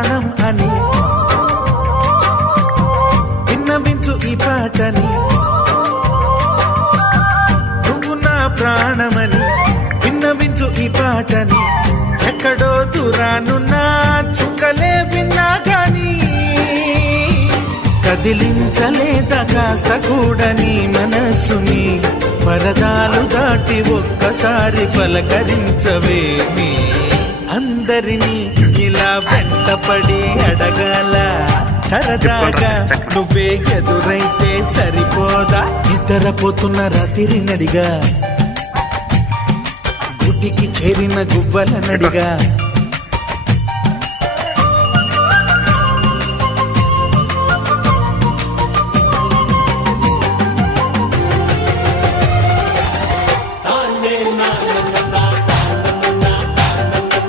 ప్రాణం అని విన్నవించు ఈ పాటని, నువ్వు నా ప్రాణమని విన్నవించు ఈ పాటని. ఎక్కడో దూరానున్నా చుక్కలే విన్నా గాని కదిలించలేదా కాస్త కూడా నీ మనసుని. పరదాలు దాటి ఒక్కసారి పలకరించవేమి. అందరినీ ఇలా వెంటపడి అడగాల సరదాగా నువ్వే ఎదురైతే సరిపోదా. నిద్రపోతున్న రాత్రి నడిగా గుడికి చేరిన గువ్వల నడిగా